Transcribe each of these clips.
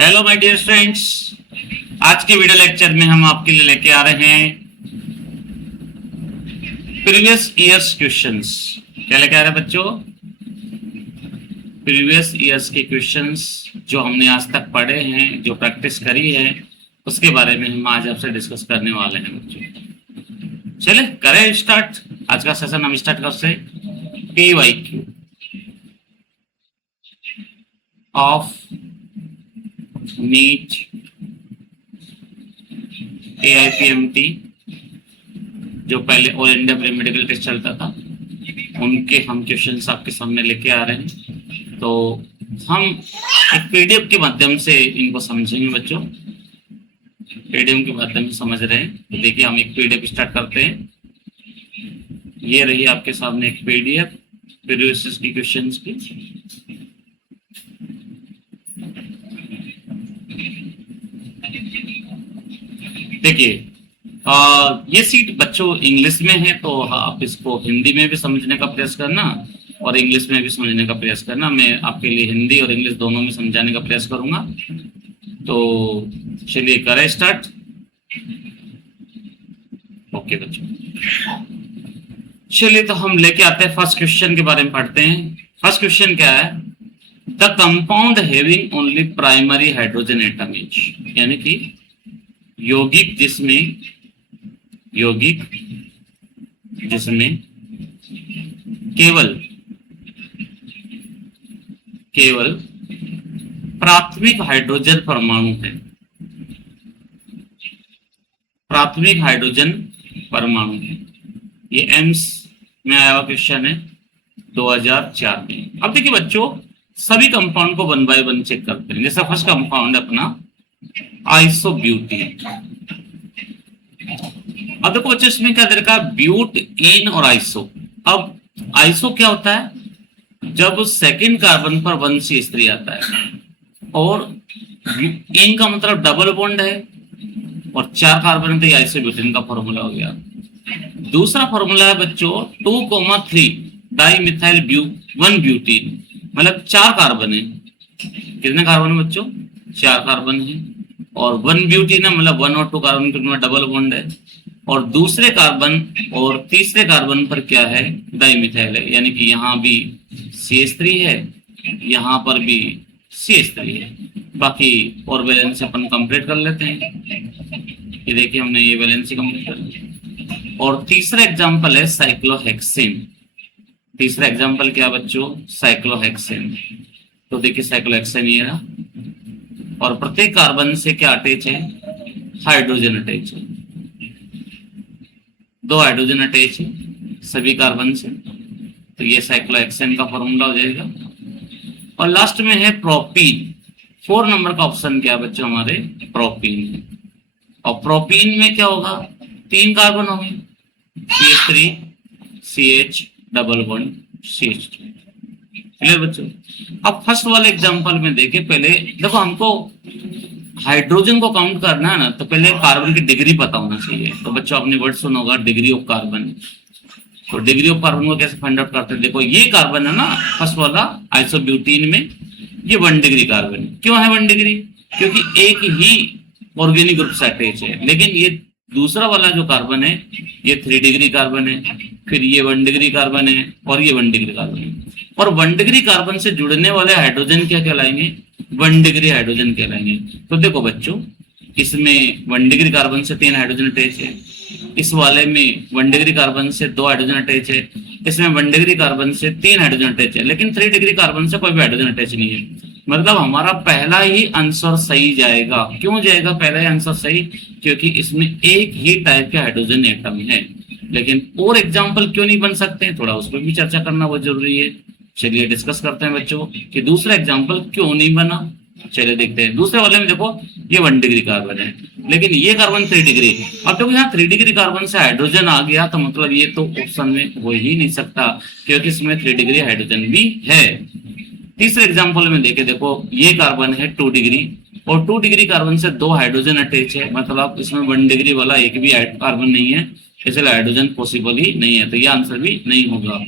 Hello my dear friends. आज के video lecture में हम आपके लिए लेके आ रहे हैं प्रीवियस ईयर्स क्वेश्चंस। क्या लेके आ रहे हैं बच्चों? प्रीवियस ईयर्स के क्वेश्चंस जो हमने आज तक पढ़े हैं, जो प्रैक्टिस करी है, उसके बारे में हम आज आपसे डिस्कस करने वाले हैं बच्चों। चले करें स्टार्ट। आज का सेशन हम स्टार्ट करते हैं PYQ ऑफ नीट AIPMT, जो पहले all India pre medical test चलता था, उनके हम क्वेश्चंस आपके सामने लेके आ रहे हैं। तो हम एक PDF के माध्यम से इनको समझेंगे बच्चों। PDF के माध्यम से समझ रहे हैं तो देखिए, हम एक PDF स्टार्ट करते हैं। ये रही आपके सामने एक PDF प्रीवियस की क्वेश्चंस की। देखिए, ये सीट बच्चों इंग्लिश में है, तो आप इसको हिंदी में भी समझने का प्रयास करना और इंग्लिश में भी समझने का प्रयास करना। मैं आपके लिए हिंदी और इंग्लिश दोनों में समझाने का प्रयास करूंगा। तो चलिए करें स्टार्ट। ओके बच्चों, चलिए तो हम लेके आते हैं फर्स्ट क्वेश्चन के बारे में पढ़ते हैं। फर्स्ट क्वेश्चन क्या है? The compound having only primary hydrogen atom etch, यानी कि यौगिक जिसमें केवल प्राथमिक हाइड्रोजन परमाणु है। प्राथमिक हाइड्रोजन परमाणु है। ये एम्स में आया हुआ क्वेश्चन है 2004 में। अब देखिए बच्चों, सभी कंपाउंड को 1 by 1 चेक करते हैं। जैसा फर्स्ट कंपाउंड है अपना आइसोब्यूटीन। अब देखो बच्चों, इसमें क्या दे रखा है? ब्यूट, इन और आइसो। अब आइसो क्या होता है? जब सेकंड कार्बन पर 1 CH3 आता है, और इन का मतलब डबल बॉन्ड है और 4 कार्बन है, तो आइसोब्यूटीन का फॉर्मूला हो गया। दूसरा फॉर्मूला है बच्चों 2,3 डाई मिथाइल 1 ब्यूटीन, मतलब 4 कार्बन है। कितने कार्बन है बच्चों? 4 कार्बन है। और 1 ब्यूटीन है, मतलब 1 और 2 कार्बन के में डबल बॉन्ड है। और दूसरे कार्बन और तीसरे कार्बन पर क्या है? डाइमिथाइल है, यानी कि यहाँ भी CH3 है, यहाँ पर भी CH3 है। बाकी और वैलेंसी अपन कंप्लीट कर लेते हैं। ये देखिए, हमने ये वैलेंसी कंप्लीट कर ली। और तीसरा एग्जाम्पल है साइक्लोहेक्सेन। तीसरा एग्जाम्पल क्या बच्चों? साइक्लोहेक्सेन। तो देखिए साइक्लोहेक्सेन ये रहा, और प्रत्येक कार्बन से क्या अटैच है? हाइड्रोजन अटैच है। 2 हाइड्रोजन अटैच है सभी कार्बन से, तो ये साइक्लोहेक्सेन का फॉर्मूला हो जाएगा। और लास्ट में है प्रोपीन। 4 नंबर का ऑप्शन क्या है बच्चों? हमारे प्रोपीन है। और प्रोपीन में क्या होगा? 3 कार्बन होंगे, CH3 CH double bond CH2। Clear बच्चों? अब फर्स्ट वाले एग्जांपल में देखिए, पहले देखो हमको हाइड्रोजन को काउंट करना है ना, तो पहले कार्बन की डिग्री पता होना चाहिए। तो बच्चों आपने वर्ड सुना होगा, डिग्री ऑफ कार्बन। तो डिग्री ऑफ कार्बन को कैसे फाइंड आउट करते हैं? देखो ये कार्बन है ना, फर्स्ट वाला आइसोब्यूटीन में, ये 1 डिग्री कार्बन है। क्यों है 1 डिग्री? क्योंकि एक ही ऑर्गेनिक ग्रुप से अटैच है। लेकिन ये दूसरा वाला जो कार्बन है, ये 3 डिग्री कार्बन है, फिर ये 1 डिग्री कार्बन है, और ये 1 डिग्री कार्बन है। और 1 डिग्री कार्बन से जुड़ने वाले हाइड्रोजन क्या कहलाएंगे? 1 डिग्री हाइड्रोजन कहलाएंगे। तो देखो बच्चों, इसमें 1 डिग्री कार्बन से 3 हाइड्रोजन अटैच है, इस वाले में 1 डिग्री कार्बन से 2 हाइड्रोजन अटैच है, इसमें 1 डिग्री कार्बन से 3 हाइड्रोजन अटैच है, लेकिन 3 डिग्री कार्बन से कोई भी हाइड्रोजन अटैच नहीं है। मतलब हमारा पहला ही आंसर सही जाएगा। क्यों जाएगा पहला ही आंसर सही? क्योंकि इसमें एक ही टाइप के हाइड्रोजन एटम है। लेकिन और एग्जाम्पल क्यों नहीं बन सकते हैं, थोड़ा उस पर भी चर्चा करना बहुत जरूरी है। चलिए डिस्कस करते हैं बच्चों कि दूसरा एग्जाम्पल क्यों नहीं बना। चलिए देखते हैं। दूसरे वाले में देखो, ये 1 डिग्री कार्बन है, लेकिन ये कार्बन 3 डिग्री। अब देखो यहाँ 3 डिग्री कार्बन से हाइड्रोजन आ गया, तो मतलब ये तो ऑप्शन में हो ही नहीं सकता, क्योंकि इसमें 3 डिग्री हाइड्रोजन भी है। तीसरे एग्जाम्पल में देखे, देखो ये कार्बन है 2 डिग्री, और 2 डिग्री कार्बन से 2 हाइड्रोजन अटैच है, मतलब इसमें 1 डिग्री वाला एक भी कार्बन नहीं है, इसलिए हाइड्रोजन पॉसिबल ही नहीं है। तो ये आंसर भी नहीं होगा।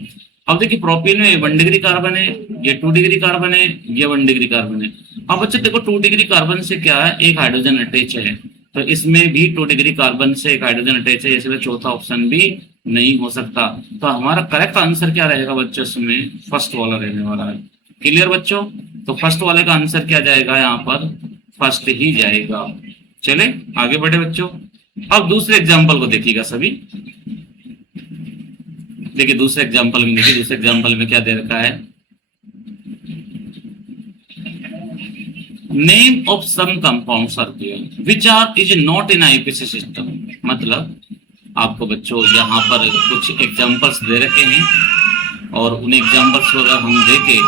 अब देखिए प्रोपीन में 1 डिग्री कार्बन है, ये 2 डिग्री कार्बन है, ये 1 डिग्री कार्बन है। अब बच्चे देखो 2 डिग्री कार्बन से क्या है, एक हाइड्रोजन अटैच है, तो इसमें भी 2 डिग्री कार्बन से एक हाइड्रोजन अटैच है, इसलिए चौथा ऑप्शन भी नहीं हो सकता। तो हमारा करेक्ट आंसर क्या रहेगा बच्चों, इसमें फर्स्ट वाला रहने वाला है। क्लियर बच्चों? तो फर्स्ट वाले का आंसर क्या जाएगा, यहाँ पर फर्स्ट ही जाएगा। चले आगे बढ़े बच्चों। अब दूसरे एग्जाम्पल को देखिएगा सभी। देखिए दूसरे एग्जाम्पल में, देखिए दूसरे एग्जाम्पल में क्या दे रखा है, name of some compounds are given which are is not in IPC system. मतलब आपको बच्चों यहाँ पर कुछ एग्जाम्पल्स दे रखे हैं और उन एग्जाम्पल्स को अगर हम देखें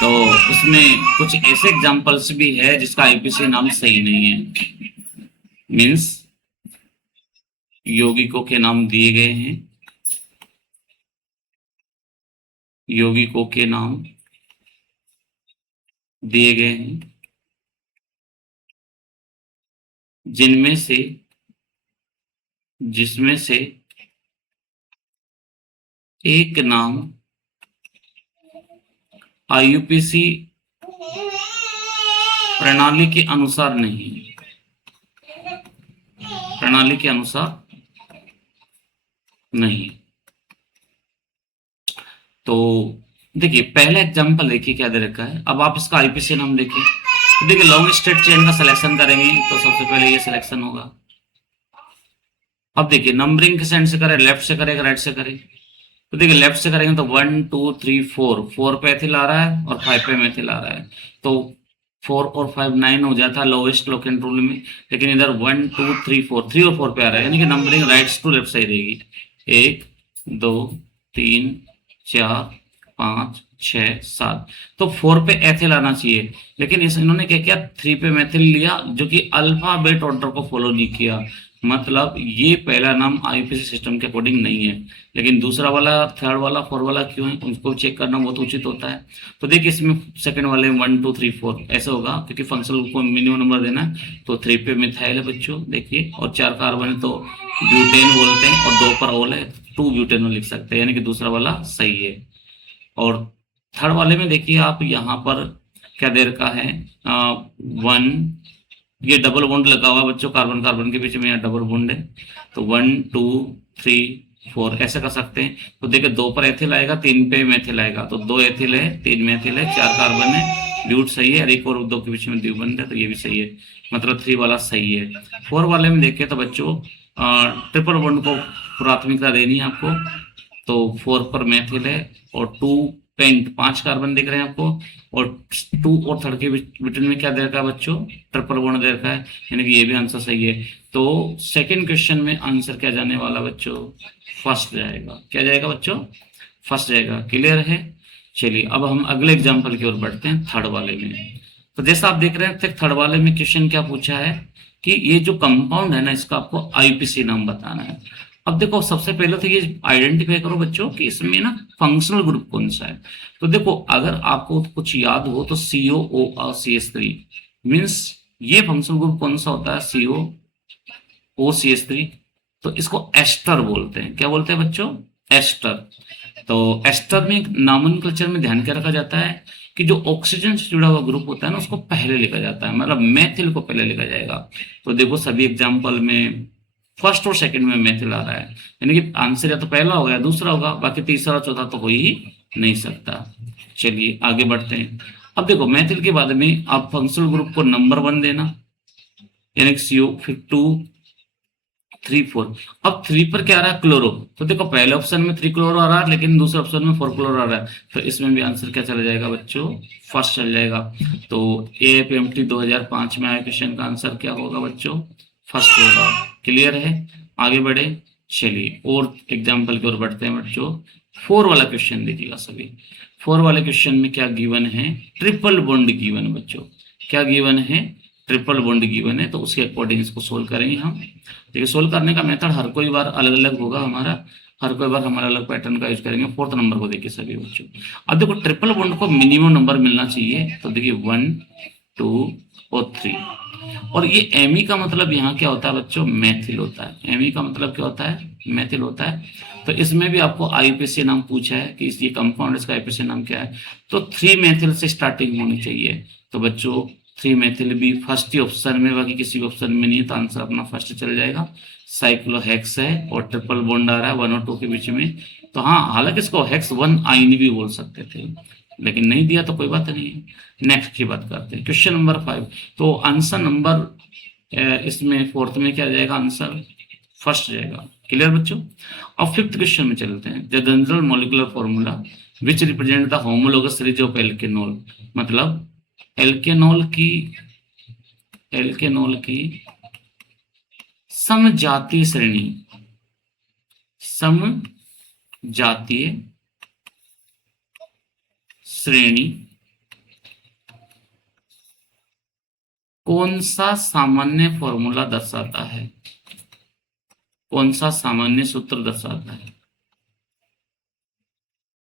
तो उसमें कुछ ऐसे एग्जाम्पल्स भी है जिसका आईपीसी नाम सही नहीं है। मीन्स यौगिकों के नाम दिए गए हैं, यौगिकों के नाम दिए गए हैं जिसमें से एक नाम आईयूपीसी प्रणाली के अनुसार नहीं, प्रणाली के अनुसार नहीं। तो देखिए पहला एग्जांपल देखिए क्या दे रखा है। अब आप इसका आईपीसी नाम देखिए, तो देखिए लॉन्ग स्ट्रेट चेन का सिलेक्शन करेंगे तो सबसे पहले ये सिलेक्शन होगा। अब देखिए नंबरिंग किस एंड से करें, लेफ्ट से करें राइट से करें, तो देखिए लेफ्ट से करेंगे तो 1 2 3 4 पे एथिल आ रहा है और 5 पे मेथिल आ रहा है, तो 4 और 5 9 हो जाता है लोएस्ट लोकेंट रूल में। लेकिन इधर 1 2 3 4 3 और 4 पे आ रहा है, यानी कि नंबरिंग राइट टू लेफ्ट सही रहेगी। 1 2 3 4 5 6 7, तो 4 पे एथिल आना चाहिए, लेकिन इन्होंने क्या किया, 3 पे मेथिल लिया जो कि अल्फाबेट ऑर्डर को फॉलो नहीं किया। मतलब ये पहला नाम आईपीसी सिस्टम के अकॉर्डिंग नहीं है, लेकिन दूसरा वाला, थर्ड वाला, फोर्थ वाला क्यों है उनको चेक करना बहुत उचित होता है। तो देखिए इसमें सेकंड वाले 1 2 3 4 ऐसा होगा, क्योंकि फंक्शनल को मिनिमम नंबर देना है। तो 3 पे मिथाइल है बच्चों देखिए, और 4 कार्बन है तो ब्यूटेन बोलते हैं, और 2 पर ओल है 2 ब्यूटेन लिख सकते हैं, यानी कि दूसरा वाला सही है। और थर्ड वाले में देखिए आप यहाँ पर क्या दे रखा है, 1, ये डबल बॉन्ड लगा हुआ बच्चों, कार्बन कार्बन के बीच में यहाँ डबल बॉन्ड है, तो 1 2 3 4 ऐसे कर सकते हैं। तो देखिए 2 पर एथिल आएगा, 3 पे मेथिल आएगा, तो 2 एथिल है 3 मेथिल है 4 कार्बन है, ब्यूट सही है, और एक और 2 के बीच में द्विबंध है, तो ये भी सही है, मतलब 3 वाला सही है। 4 वाले में देखिए तो बच्चों ट्रिपल बॉन्ड को प्राथमिकता देनी है आपको, तो 4 पर मेथिल है और 2 पेंट 5 कार्बन दिख रहे हैं आपको, और 2 और 3 के बिटवीन में क्या दे रखा है बच्चों, ट्रिपल बॉन्ड दे रखा है, यानी कि ये भी आंसर सही है। तो सेकंड क्वेश्चन में आंसर क्या जाने वाला बच्चों, फर्स्ट जाएगा। क्या जाएगा बच्चों, फर्स्ट जाएगा। क्लियर है? चलिए अब हम अगले एग्जाम्पल की ओर बढ़ते हैं, थर्ड वाले में। तो जैसा आप देख रहे हैं थर्ड वाले में क्वेश्चन क्या पूछा है कि ये जो कंपाउंड है ना, इसका आपको आईपीसी नाम बताना है। अब देखो सबसे पहले तो ये आइडेंटिफाई करो बच्चों कि इसमें ना फंक्शनल ग्रुप कौन सा है। तो देखो अगर आपको कुछ याद हो तो COO और CH3 मीन्स ये फंक्शनल ग्रुप कौन सा होता है, COO CH3, तो इसको एस्टर बोलते हैं। क्या बोलते हैं बच्चों, एस्टर। तो एस्टर में नॉमेनक्लेचर में ध्यान क्या रखा जाता है कि जो ऑक्सीजन से जुड़ा हुआ ग्रुप होता है ना उसको पहले लिखा जाता है, मतलब मेथिल को पहले लिखा जाएगा। तो देखो सभी एग्जाम्पल में फर्स्ट और सेकंड में मेथिल आ रहा है, यानी कि आंसर या तो पहला होगा या दूसरा होगा, बाकी तीसरा और चौथा तो हो ही नहीं सकता। चलिए आगे बढ़ते हैं। अब देखो मेथिल के बाद में आप फंक्शनल ग्रुप को नंबर 1 देना, यानी कि CO, फिर 2 3 4। अब 3 पर क्या आ रहा है, क्लोरो। तो देखो पहले ऑप्शन में 3 क्लोरो आ रहा है, लेकिन दूसरे ऑप्शन में 4 क्लोरो आ रहा है, तो इसमें भी आंसर क्या चला जाएगा बच्चों, फर्स्ट चल जाएगा। तो AFMT 2005 में आया क्वेश्चन का आंसर क्या होगा बच्चों, फर्स्ट होगा। क्लियर है? आगे बढ़े। चलिए और एग्जाम्पल की ओर बढ़ते हैं बच्चों। 4 वाला क्वेश्चन देखिएगा सभी। 4 वाले क्वेश्चन में क्या गिवन है, ट्रिपल बॉन्ड गिवन है बच्चों। क्या गिवन है, ट्रिपल बॉन्ड गिवन है, तो उसके अकॉर्डिंग इसको सोल्व करेंगे हम। देखिए सोल्व करने का मेथड हर कोई बार अलग अलग होगा हमारा, हर कोई बार हमारा अलग पैटर्न का यूज करेंगे। 4th नंबर को देखिए सभी बच्चों। अब देखो ट्रिपल बॉन्ड को मिनिमम नंबर मिलना चाहिए, तो देखिए 1 2 और 3। और ये एमी का मतलब यहाँ क्या होता है बच्चों, मैथिल होता है। एमी का मतलब क्या होता है, मैथिल होता है। तो इसमें भी आपको आईयूपीएसी नाम पूछा है कि ये कंपाउंड, इसका आईयूपीएसी नाम क्या है, तो 3 मेथिल से स्टार्टिंग होनी चाहिए। तो बच्चों 3 मेथिल भी फर्स्ट ही ऑप्शन में, बाकी किसी भी ऑप्शन में नहीं है, तो आंसर अपना फर्स्ट चल जाएगा। साइक्लोहेक्स है और ट्रिपल बॉन्ड आ रहा है 1 और 2 के बीच में। तो हाँ, हालांकि इसको हेक्स 1 आइन भी बोल सकते थे, लेकिन नहीं दिया तो कोई बात नहीं है। नेक्स्ट की बात करते हैं, क्वेश्चन नंबर 5। तो आंसर नंबर इसमें फोर्थ में क्या जाएगा, आंसर फर्स्ट जाएगा। क्लियर बच्चों। अब फिफ्थ क्वेश्चन में चलते हैं। The general molecular formula which represent the homologous series of alkanol, मतलब एल्केनॉल की समजातीय श्रेणी, समजातीय श्रेणी कौन सा सामान्य फॉर्मूला दर्शाता है, कौन सा सामान्य सूत्र दर्शाता है,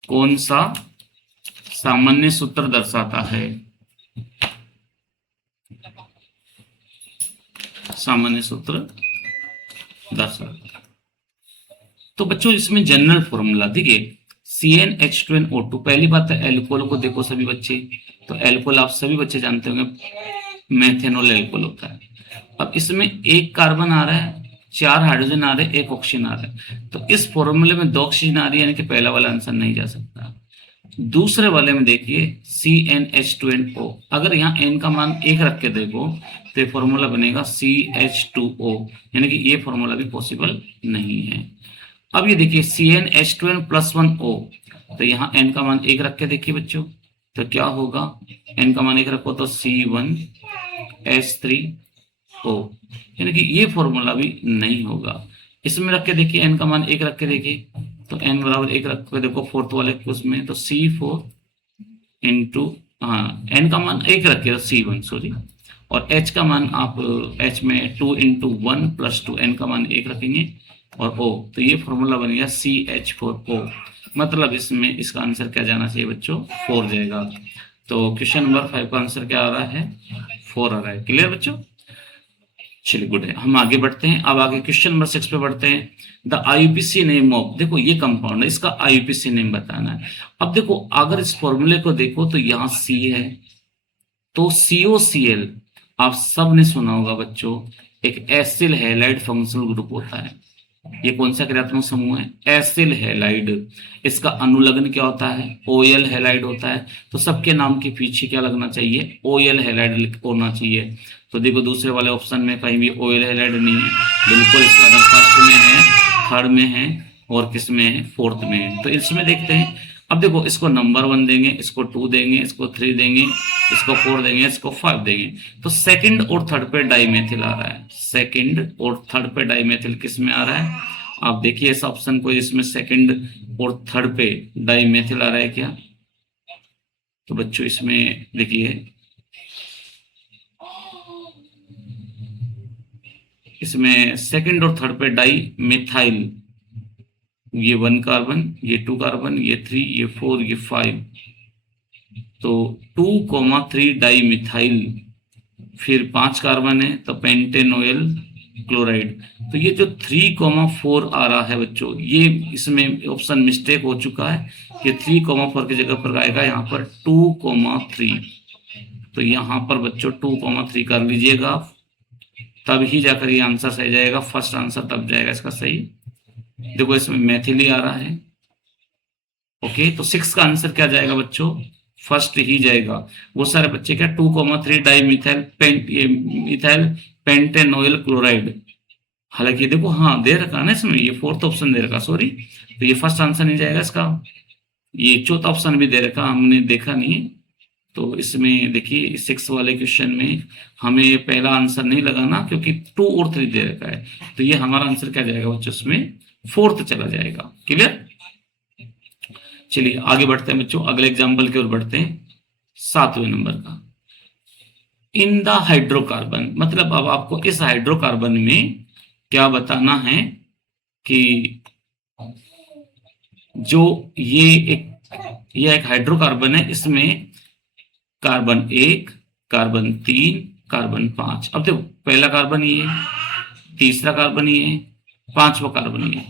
कौन सा सामान्य सूत्र दर्शाता है, सामान्य सूत्र दर्शाता है। तो बच्चों इसमें जनरल फॉर्मूला देखिए, CnH2nO2। पहली बात है एल्कोहल को देखो सभी बच्चे, तो एल्कोहल आप सभी बच्चे जानते होंगे मेथेनॉल एल्कोहल होता है। अब इसमें एक कार्बन आ रहा है, 4 हाइड्रोजन आ रहे हैं, 1 ऑक्सीजन आ रहा है। तो इस फॉर्मूले में 2 ऑक्सीजन आ रही है, यानी कि पहला वाला आंसर नहीं जा सकता। दूसरे वाले में देखिए CnH2nO, अगर यहाँ n का मान 1 रख के देखो तो ये फॉर्मूला बनेगा CH2O, यानी कि ये फॉर्मूला भी पॉसिबल नहीं है। अब ये देखिए CnH2n+1O, तो यहाँ n का मान 1 रख के देखिए बच्चों, तो क्या होगा, n का मान 1 रखो तो C1H3O, यानी कि ये फॉर्मूला भी नहीं होगा। इसमें रख के देखिए, n का मान 1 रख के देखिए, तो n बराबर 1 रख के देखो फोर्थ वाले उसमें, तो C4 इंटू, हाँ n का मान 1 रखे तो C1 सॉरी, और h का मान आप h में 2 इंटू 1 प्लस 2, n का मान 1 रखेंगे और O, तो ये फॉर्मूला बन गया CH4O। मतलब इसमें इसका आंसर क्या जाना चाहिए बच्चों, 4 जाएगा। तो क्वेश्चन नंबर 5 का आंसर क्या आ रहा है, 4 आ रहा है। क्लियर बच्चों, चलिए गुड है। हम आगे बढ़ते हैं। अब आगे क्वेश्चन नंबर 6 पे बढ़ते हैं। द आईयूपीसी नेम ऑफ, देखो ये कंपाउंड है, इसका आईयूपीसी नेम बताना है। अब देखो अगर इस फॉर्मूले को देखो तो यहाँ C है, तो COCl आप सब ने सुना होगा बच्चों, एक एसिल हैलाइड फंक्शनल ग्रुप होता है। ये कौन सा क्रियात्मक समूह है, एसिल हैलाइड। इसका अनुलग्न क्या होता है, OL हैलाइड होता है। तो सबके नाम के पीछे क्या लगना चाहिए, OL हैलाइड होना चाहिए। तो देखो दूसरे वाले ऑप्शन में कहीं भी OL हैलाइड नहीं है, बिल्कुल इसका फर्स्ट में है, थर्ड में है और किस में है, फोर्थ में है। तो इसमें देखते हैं। अब देखो इसको नंबर 1 देंगे, इसको 2 देंगे, इसको 3 देंगे, इसको 4 देंगे, इसको 5 देंगे। तो सेकंड और थर्ड पे डाइमेथिल आ रहा है, सेकंड और थर्ड पे डाइमेथिल किस में आ रहा है, आप देखिए इस ऑप्शन को, इसमें सेकंड और थर्ड पे डाइमेथिल आ रहा है क्या। तो बच्चों इसमें देखिए, इसमें सेकंड और थर्ड पे डाई मिथाइल, ये 1 कार्बन, ये 2 कार्बन, ये 3, ये 4, ये 5। तो 2,3 डाई मिथाइल, फिर 5 कार्बन है तो पेंटेनोइल क्लोराइड। तो ये जो 3,4 आ रहा है बच्चों, ये इसमें ऑप्शन मिस्टेक हो चुका है कि 3,4 की जगह पर आएगा यहाँ पर 2,3। तो यहाँ पर बच्चों 2,3 कर लीजिएगा, तब ही जाकर ये आंसर सही जाएगा। फर्स्ट आंसर तब जाएगा इसका सही। देखो इसमें मैथिली आ रहा है। ओके, तो 6 का आंसर क्या जाएगा बच्चों, फर्स्ट ही जाएगा। वो सारे बच्चे क्या 2,3 डाई मिथाइल मिथाइल पेंटेनोइल क्लोराइड। हालांकि देखो हाँ दे रखा ना इसमें, ये फोर्थ ऑप्शन दे रखा सॉरी, तो ये फर्स्ट आंसर नहीं जाएगा इसका। ये चौथा ऑप्शन भी दे रखा, हमने देखा नहीं है। तो इसमें देखिए 6 वाले क्वेश्चन में हमें पहला आंसर नहीं लगाना, क्योंकि 2 और 3 दे रखा है। तो ये हमारा आंसर क्या जाएगा बच्चों, उसमें फोर्थ चला जाएगा। क्लियर, चलिए आगे बढ़ते हैं बच्चों, अगले एग्जाम्पल की ओर बढ़ते हैं। 7वें नंबर का, इन द हाइड्रोकार्बन, मतलब अब आपको इस हाइड्रोकार्बन में क्या बताना है कि जो ये एक हाइड्रोकार्बन है, इसमें कार्बन 1, कार्बन 3, कार्बन 5। अब देखो पहला कार्बन ये, तीसरा कार्बन ये, पांचवा कार्बन ये।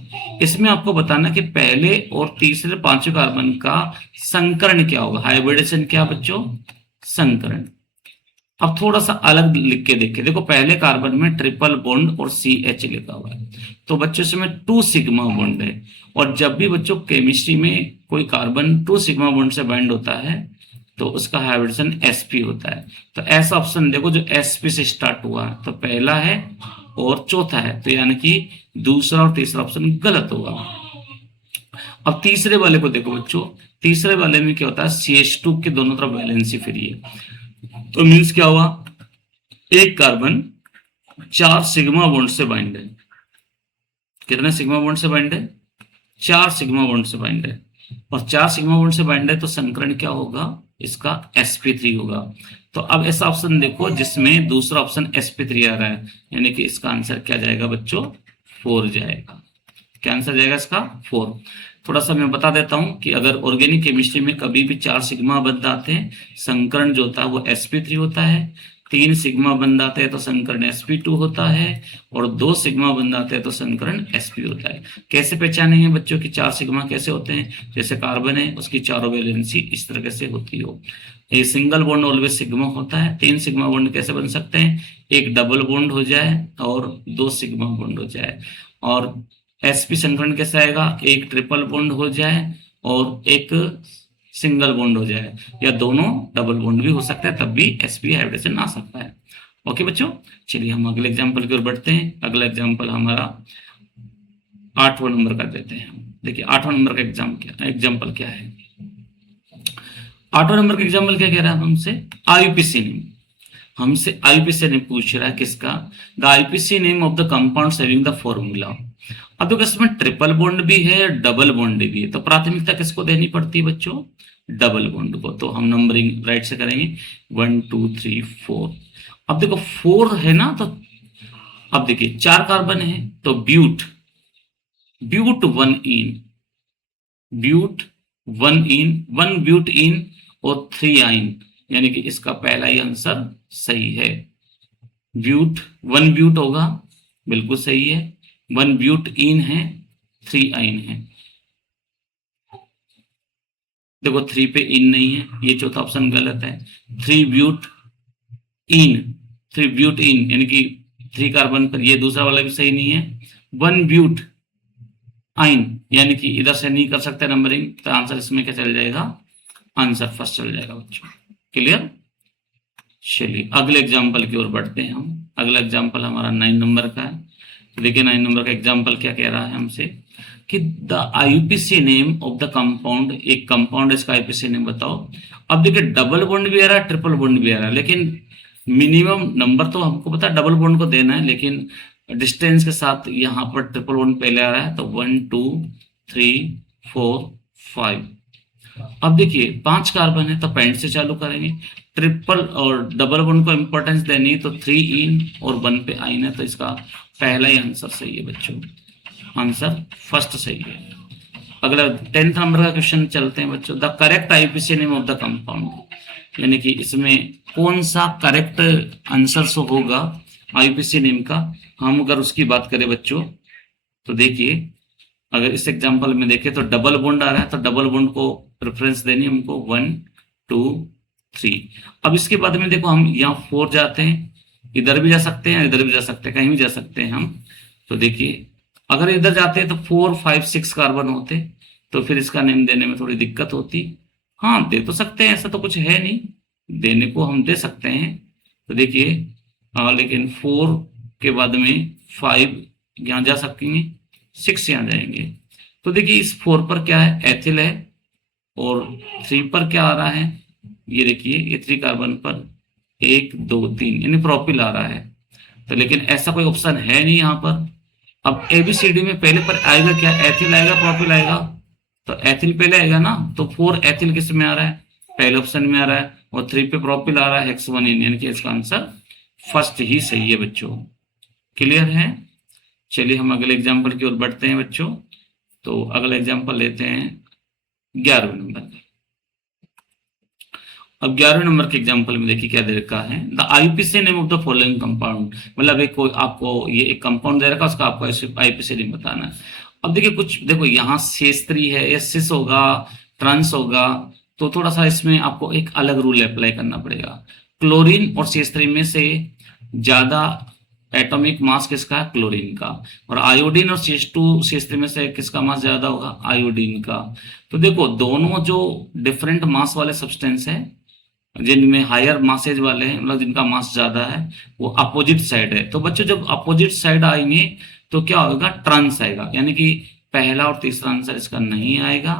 इसमें आपको बताना कि पहले और तीसरे पांचवें कार्बन का संकरण क्या होगा। हाइब्रिडेशन क्या बच्चों, संकरण। अब थोड़ा सा अलग लिख के देखें, देखो पहले कार्बन में ट्रिपल बॉन्ड और CH लिखा हुआ है, तो बच्चों इसमें 2 सिग्मा बॉन्ड है। और जब भी बच्चों केमिस्ट्री में कोई कार्बन 2 सिग्मा बॉन्ड से बाइंड होता है तो उसका हाइब्रिडेशन sp होता है। तो ऐसा ऑप्शन देखो जो sp से स्टार्ट हुआ है, तो पहला है और चौथा है, तो यानी कि दूसरा और तीसरा ऑप्शन गलत होगा। अब तीसरे वाले को देखो बच्चों, तीसरे वाले में क्या होता है, CH2 के दोनों तरफ वैलेंसी फ्री है, तो मीन्स क्या हुआ, एक कार्बन 4 सिग्मा बॉन्ड से बाइंड है। कितने सिग्मा बॉन्ड से बाइंड है, 4 सिग्मा बॉन्ड से बाइंड है। और 4 सिग्मा बॉन्ड से बाइंड है तो संकरण क्या होगा, इसका sp3 होगा। तो अब ऐसा ऑप्शन देखो जिसमें दूसरा ऑप्शन sp3 आ रहा है, यानी कि इसका आंसर क्या जाएगा बच्चों, 4 जाएगा। क्या आंसर जाएगा इसका, 4। थोड़ा सा मैं बता देता हूं कि अगर ऑर्गेनिक केमिस्ट्री में कभी भी 4 सिग्मा बंध आते हैं, संकरण जो होता है वो sp3 होता है। 3 सिग्मा बंध आते हैं तो संकरण sp2 होता है, और 2 सिग्मा बंध आते हैं तो संकरण sp होता है। कैसे पहचानेंगे बच्चों की 4 सिग्मा कैसे होते हैं, जैसे कार्बन है उसकी चारों वैलेंसी इस तरह से होती हो। ये सिंगल बॉन्ड ऑलवेज सिग्मा होता है। 3 सिग्मा बॉन्ड कैसे बन सकते हैं, एक डबल बॉन्ड हो जाए और 2 सिग्मा बॉन्ड हो जाए। और sp संकरण कैसे आएगा, एक ट्रिपल बॉन्ड हो जाए और एक सिंगल बॉन्ड हो जाए, या दोनों डबल बॉन्ड भी हो सकता है, तब भी sp हाइब्रिडेशन आ सकता है। ओके बच्चों, चलिए हम अगले एग्जांपल की ओर बढ़ते हैं। अगला एग्जांपल हमारा 8वां नंबर का देते हैं। देखिए 8वां नंबर का एग्जांपल क्या है। 8वां नंबर का एग्जांपल क्या कह रहा है हमसे, IUPAC नेम। हमसे IUPAC नेम पूछ रहा है किसका, the IUPAC name of the compound having the formula. अब देखो इसमें ट्रिपल बॉन्ड भी है, डबल बॉन्ड भी है, तो प्राथमिकता किसको देनी पड़ती है बच्चों, डबल बॉन्ड को। तो हम नंबरिंग राइट से करेंगे 1 2 3 4। अब देखो 4 है ना, तो अब देखिए 4 कार्बन है तो ब्यूट 1 इन, ब्यूट 1 इन, 1 ब्यूट इन और 3 आइन, यानी कि इसका पहला ही आंसर सही है। ब्यूट 1 ब्यूट होगा, बिल्कुल सही है। 1 ब्यूट इन है, 3 आइन है। देखो 3 पे इन नहीं है, ये चौथा ऑप्शन गलत है। 3 ब्यूट इन, 3 ब्यूट इन यानी कि 3 कार्बन पर, ये दूसरा वाला भी सही नहीं है। 1 ब्यूट आइन यानी कि इधर से नहीं कर सकते नंबरिंग, तो आंसर इसमें क्या चल जाएगा, आंसर फर्स्ट चल जाएगा बच्चों। क्लियर। चलिए अगले एग्जाम्पल की ओर बढ़ते हैं हम। अगला एग्जाम्पल हमारा 9 नंबर का है। देखिए 9 नंबर का एग्जाम्पल क्या कह रहा है हमसे कि the IUPAC name of the compound, एक कंपाउंड इसका IUPAC नेम बताओ। अब देखिए डबल बॉन्ड भी आ रहा है, ट्रिपल बॉन्ड भी आ रहा है, लेकिन मिनिमम नंबर तो हमको पता है डबल बॉन्ड को देना है, लेकिन डिस्टेंस के साथ यहाँ पर ट्रिपल बॉन्ड पहले आ रहा है, तो 1 2 3 4 5। अब देखिए 5 कार्बन है तो पॉइंट से चालू करेंगे। ट्रिपल और डबल बॉन्ड को इंपॉर्टेंस देनी है, तो 3 इन और 1 पे आइन है, तो इसका पहला ही आंसर सही है बच्चों, आंसर फर्स्ट सही है। अगला 10th नंबर का क्वेश्चन चलते हैं बच्चों। The correct IUPAC name of the compound, यानी कि इसमें कौन सा करेक्ट आंसर सो होगा IUPAC नेम का। हम अगर उसकी बात करें बच्चों, तो देखिए अगर इस एग्जांपल में देखें तो डबल बॉन्ड आ रहा है, तो डबल बॉन्ड को प्रेफरेंस देनी है हमको 1 2 3। अब इसके बाद में देखो हम यहाँ 4 जाते हैं, इधर भी जा सकते हैं, इधर भी जा सकते हैं, कहीं भी जा सकते हैं हम। तो देखिए अगर इधर जाते हैं तो 4 5 6 कार्बन होते, तो फिर इसका नेम देने में थोड़ी दिक्कत होती। हाँ दे तो सकते हैं, ऐसा तो कुछ है नहीं, देने को हम दे सकते हैं। तो देखिए लेकिन 4 के बाद में 5 यहाँ जा सकेंगे, 6 यहाँ जाएंगे। तो देखिए इस 4 पर क्या है, एथिल है, और 3 पर क्या आ रहा है, ये देखिए ये 3 कार्बन पर 1 2 3 यानी प्रोपिल आ रहा है। तो लेकिन ऐसा कोई ऑप्शन है नहीं यहाँ पर। अब ABCD में पहले पर आएगा क्या, एथिल आएगा प्रोपिल आएगा, तो एथिल पहले आएगा ना, तो 4 एथिल किस में आ रहा है, पहले ऑप्शन में आ रहा है, और 3 पे प्रोपिल आ रहा है हेक्स-1 यानी कि इसका आंसर फर्स्ट ही सही है बच्चों। क्लियर है। चलिए हम अगले एग्जाम्पल की ओर बढ़ते हैं बच्चों। तो अगला एग्जाम्पल लेते हैं 11वें नंबर। अब 11वें नंबर के एग्जांपल में देखिए क्या दे रखा है, the IPC name of the following compound, मतलब एक कोई आपको ये एक कंपाउंड दे रखा है, उसका आपको आईपीसी नेम बताना है। अब देखिए कुछ देखो यहाँ C3 है या सिस होगा, ट्रांस होगा, तो थोड़ा सा इसमें आपको एक अलग रूल अप्लाई करना पड़ेगा। क्लोरीन और CH3 में से ज्यादा एटॉमिक मास किसका है, क्लोरीन का, और आयोडीन और CH2 में से किसका मास ज्यादा होगा, आयोडीन का। तो देखो दोनों जो डिफरेंट मास वाले सब्सटेंस है, जिनमें हायर मासेज वाले हैं, मतलब जिनका मास ज्यादा है, वो अपोजिट साइड है। तो बच्चों जब अपोजिट साइड आएंगे तो क्या होगा, ट्रांस आएगा, यानी कि पहला और तीसरा आंसर इसका नहीं आएगा,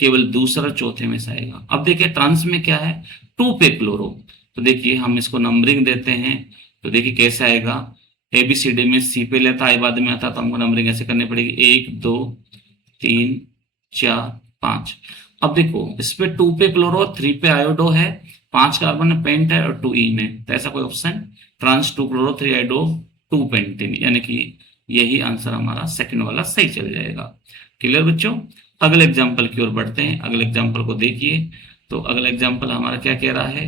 केवल दूसरा चौथे में से आएगा। अब देखिए ट्रांस में क्या है, 2 पे क्लोरो, तो देखिए हम इसको नंबरिंग देते हैं, तो देखिए कैसे आएगा, ABCD में C पे लेता है, बाद में आता, तो हमको नंबरिंग ऐसे करनी पड़ेगी, 1 2 3 4 5। अब देखो इस पे 2 पे क्लोरो, 3 पे आयोडो है, 5 कार्बन पेंट है और 2 ईन है, तो ऐसा कोई option, trans 2 chloro 3 iodo 2 pentene, यानी कि यही आंसर हमारा सेकंड वाला सही चल जाएगा। क्लियर बच्चों। अगले एग्जाम्पल की ओर बढ़ते हैं, अगले एग्जाम्पल को देखिए। तो अगला एग्जाम्पल हमारा क्या कह रहा है,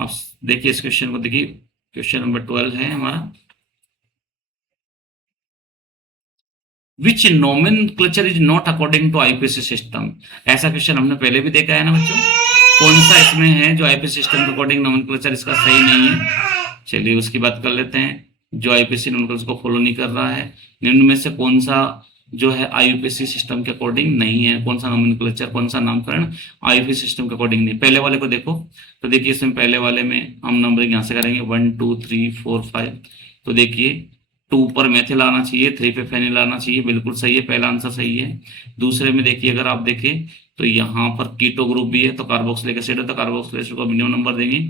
अब देखिए इस क्वेश्चन को देखिए, क्वेश्चन नंबर 12 है हमारा, which nomenclature is not according to IPC system. ऐसा क्वेश्चन हमने पहले भी देखा है ना बच्चों, कौन सा इसमें है जो आईपीसी सिस्टम के अकॉर्डिंग नोमेनक्लेचर इसका सही नहीं है। चलिए उसकी बात कर लेते हैं, जो आईपीसी नोमेनक्लेचर को फॉलो नहीं कर रहा है, निम्न में से कौन सा जो है आईपीसी सिस्टम के अकॉर्डिंग नहीं है, कौन सा नोमेनक्लेचर, कौन सा नामकरण आईपीसी सिस्टम के अकॉर्डिंग नहीं। पहले वाले को देखो, तो देखिए इसमें पहले वाले में हम नंबरिंग यहाँ से करेंगे 1 2 3 4 5, तो देखिए 2 पर मेथिल आना चाहिए, 3 पे फेनिल आना चाहिए, बिल्कुल सही है, पहला आंसर सही है। दूसरे में देखिए अगर आप देखें तो यहाँ पर कीटो ग्रुप भी है, तो कार्बोक्सिलिक एसिड है, तो कार्बोक्सिलिक एसिड को मिनिमम नंबर देंगे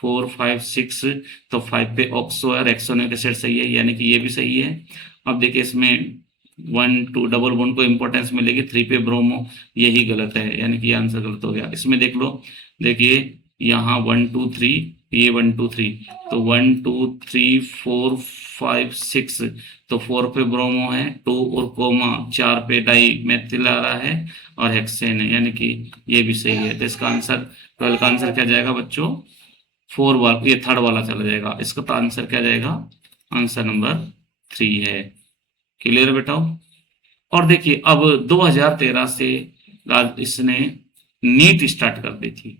4 5 6, तो 5 पे ऑक्सो है, एक्सोनिक एसिड सही है, यानी कि ये भी सही है। अब देखिए इसमें 1 2 डबल बॉन्ड को इंपॉर्टेंस मिलेगी, 3 पे ब्रोमो, यही गलत है, यानी कि ये आंसर गलत हो गया। इसमें देख लो, देखिए यहाँ 1 2 3, ये 1 2 3, तो 1 2 3 4 5 6, तो 4 पे ब्रोमो है, 2 और कोमा 4 पे डाई मेथिल आ रहा है और हेक्सेन है, यानी कि ये भी सही है। तो इसका आंसर 12 का आंसर क्या जाएगा बच्चों, 4 वाला, ये थर्ड वाला चला जाएगा, इसका तो आंसर क्या जाएगा, आंसर नंबर 3 है। क्लियर बेटा। और देखिए अब 2013 से इसने नीट स्टार्ट कर दी थी,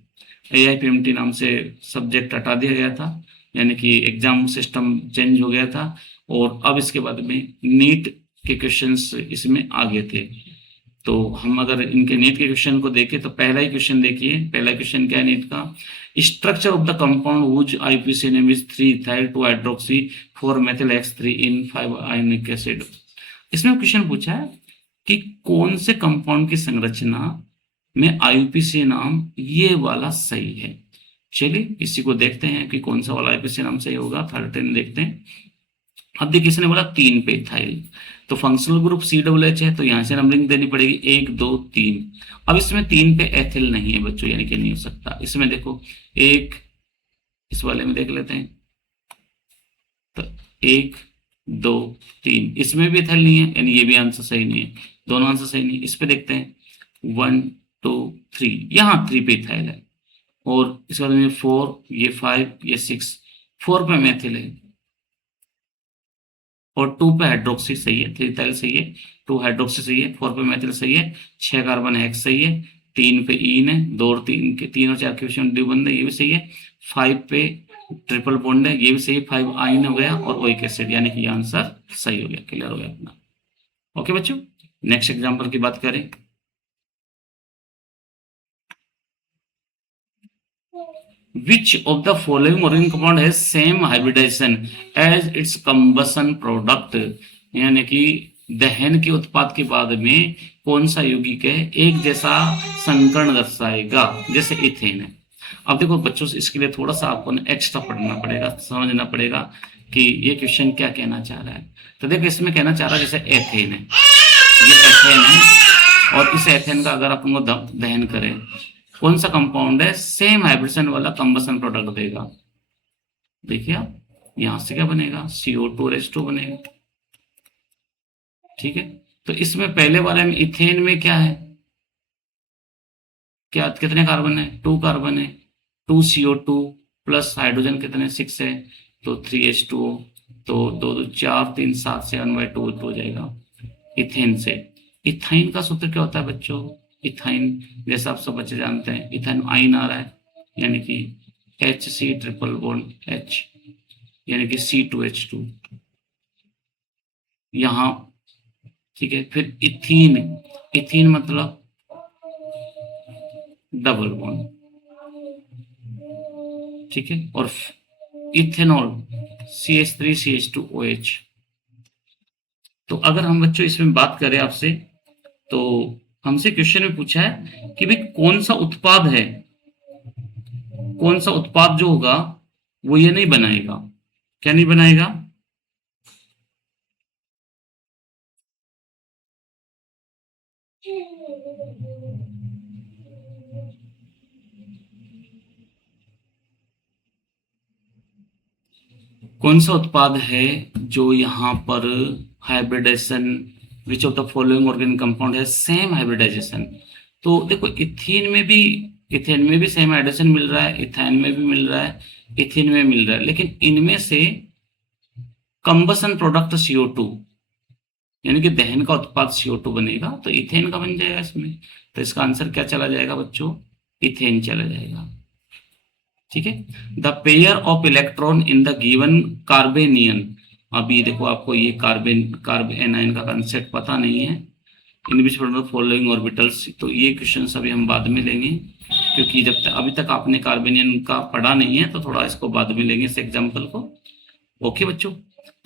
AIPMT नाम से सब्जेक्ट हटा दिया गया था, यानी कि एग्जाम सिस्टम चेंज हो गया था, और अब इसके बाद में नीट के क्वेश्चंस इसमें आ गए थे। तो हम अगर इनके नीट के क्वेश्चन को देखें तो पहला ही क्वेश्चन देखिए, पहला क्वेश्चन क्या है नीट का, structure of the compound which IPC name is 3 ethyl 2 hydroxy 4 methyl X3 in 5 ionic acid. इसमें क्वेश्चन पूछा है कि कौन से कंपाउंड की संरचना में आईपीसी नाम ये वाला सही है। चलिए इसी को देखते हैं कि कौन सा वाला आईपीसी नाम सही होगा, 13 देखते हैं। अब देखिए इसने बोला 3 पे इथाइल, तो फंक्शनल ग्रुप COOH है, तो यहां से नंबरिंग देनी पड़ेगी 1 2 3। अब इसमें 3 पे एथिल नहीं है बच्चों, यानी कि नहीं हो सकता। इसमें देखो एक, इस वाले में देख लेते हैं, तो 1 2 3, इसमें भी एथिल नहीं है, यानी ये भी आंसर सही नहीं है, दोनों आंसर सही नहीं। इस पे देखते हैं 1 2 3, यहाँ 3 पे इथाइल है, और इसके बाद में 4, ये 5, ये 6, 4 पे मेथिल है, और 2 पे हाइड्रोक्सी सही है, 3 इथाइल सही है, 2 हाइड्रोक्सी सही है, 4 पे मेथिल सही है, 6 कार्बन हेक्स सही है, 3 पे ईन है, 2 और 3 के 3 और 4 के विषय बंद है, ये भी सही है, 5 पे ट्रिपल बॉन्ड है, ये भी सही है, 5 आइन हो गया, और ओइक एसिड, यानी कि ये आंसर सही हो गया। क्लियर हो गया अपना। ओके बच्चों, नेक्स्ट एग्जाम्पल की बात करें। Which of the following organic compound has same hybridization as its combustion product, यानी कि दहन के उत्पाद के बाद में कौन सा यौगिक है एक जैसा संकर्ण दर्शाएगा, जैसे इथेन है। अब देखो बच्चों, इसके लिए थोड़ा सा आपको एक्स्ट्रा पढ़ना पड़ेगा, समझना पड़ेगा कि ये क्वेश्चन क्या कहना चाह रहा है। तो देखो इसमें कहना चाह रहा है जैसे एथेन है, ये एथेन है, और इस एथेन का अगर अपन को दहन करें, कौन सा कंपाउंड है सेम हाइब्रिडेशन वाला कंबशन प्रोडक्ट देगा। देखिए आप यहां से क्या बनेगा, CO2 बनेगा। ठीक है, तो इसमें पहले वाले में इथेन में क्या है, क्या कितने कार्बन है, 2 कार्बन है, 2 CO2 प्लस हाइड्रोजन कितने 6 है, तो 3H2O, तो 2 2 4 3 7 7/2 हो जाएगा इथेन से। इथाइन का सूत्र क्या होता है बच्चों, इथाइन जैसा आप सब बच्चे जानते हैं, इथाइन आइन आ रहा है यानी कि HC ट्रिपल बॉन्ड H यानी कि C2H2 यहाँ, ठीक है। फिर इथीन, इथीन मतलब डबल बॉन्ड, ठीक है। और इथेनॉल CH3CH2OH। तो अगर हम बच्चों इसमें बात करें आपसे, तो हमसे क्वेश्चन में पूछा है कि भाई कौन सा उत्पाद है, कौन सा उत्पाद जो होगा वो ये नहीं बनाएगा, क्या नहीं बनाएगा, कौन सा उत्पाद है जो यहाँ पर hybridization, which of the following organic compound है सेम हाइब्रिडाइजेशन। तो देखो इथीन में भी, इथेन में भी सेम हाइड्रोजन मिल रहा है, इथाइन में भी मिल रहा है, इथीन में मिल रहा है, लेकिन इनमें से कंबसन प्रोडक्ट CO2 यानी कि दहन का उत्पाद CO2 बनेगा, तो इथेन का बन जाएगा इसमें। तो इसका आंसर क्या चला जाएगा बच्चों, इथेन चला जाएगा, ठीक है। The pair of electron in the given carbanion, अभी देखो आपको ये कार्बेनाइन का कंसेप्ट पता नहीं है, इन विच फॉलोइंग ऑर्बिटल्स, तो ये क्वेश्चन अभी हम बाद में लेंगे, क्योंकि जब तक अभी तक आपने कार्बेनियन का पढ़ा नहीं है तो थोड़ा इसको बाद में लेंगे इस एग्जाम्पल को। ओके बच्चों,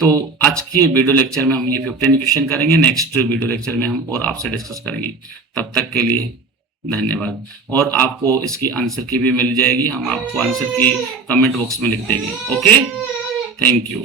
तो आज के वीडियो लेक्चर में हम ये 15 क्वेश्चन करेंगे, नेक्स्ट वीडियो लेक्चर में हम और आपसे डिस्कस करेंगे। तब तक के लिए धन्यवाद। और आपको इसकी आंसर की भी मिल जाएगी, हम आपको आंसर की कमेंट बॉक्स में लिख देंगे। Okay, thank you.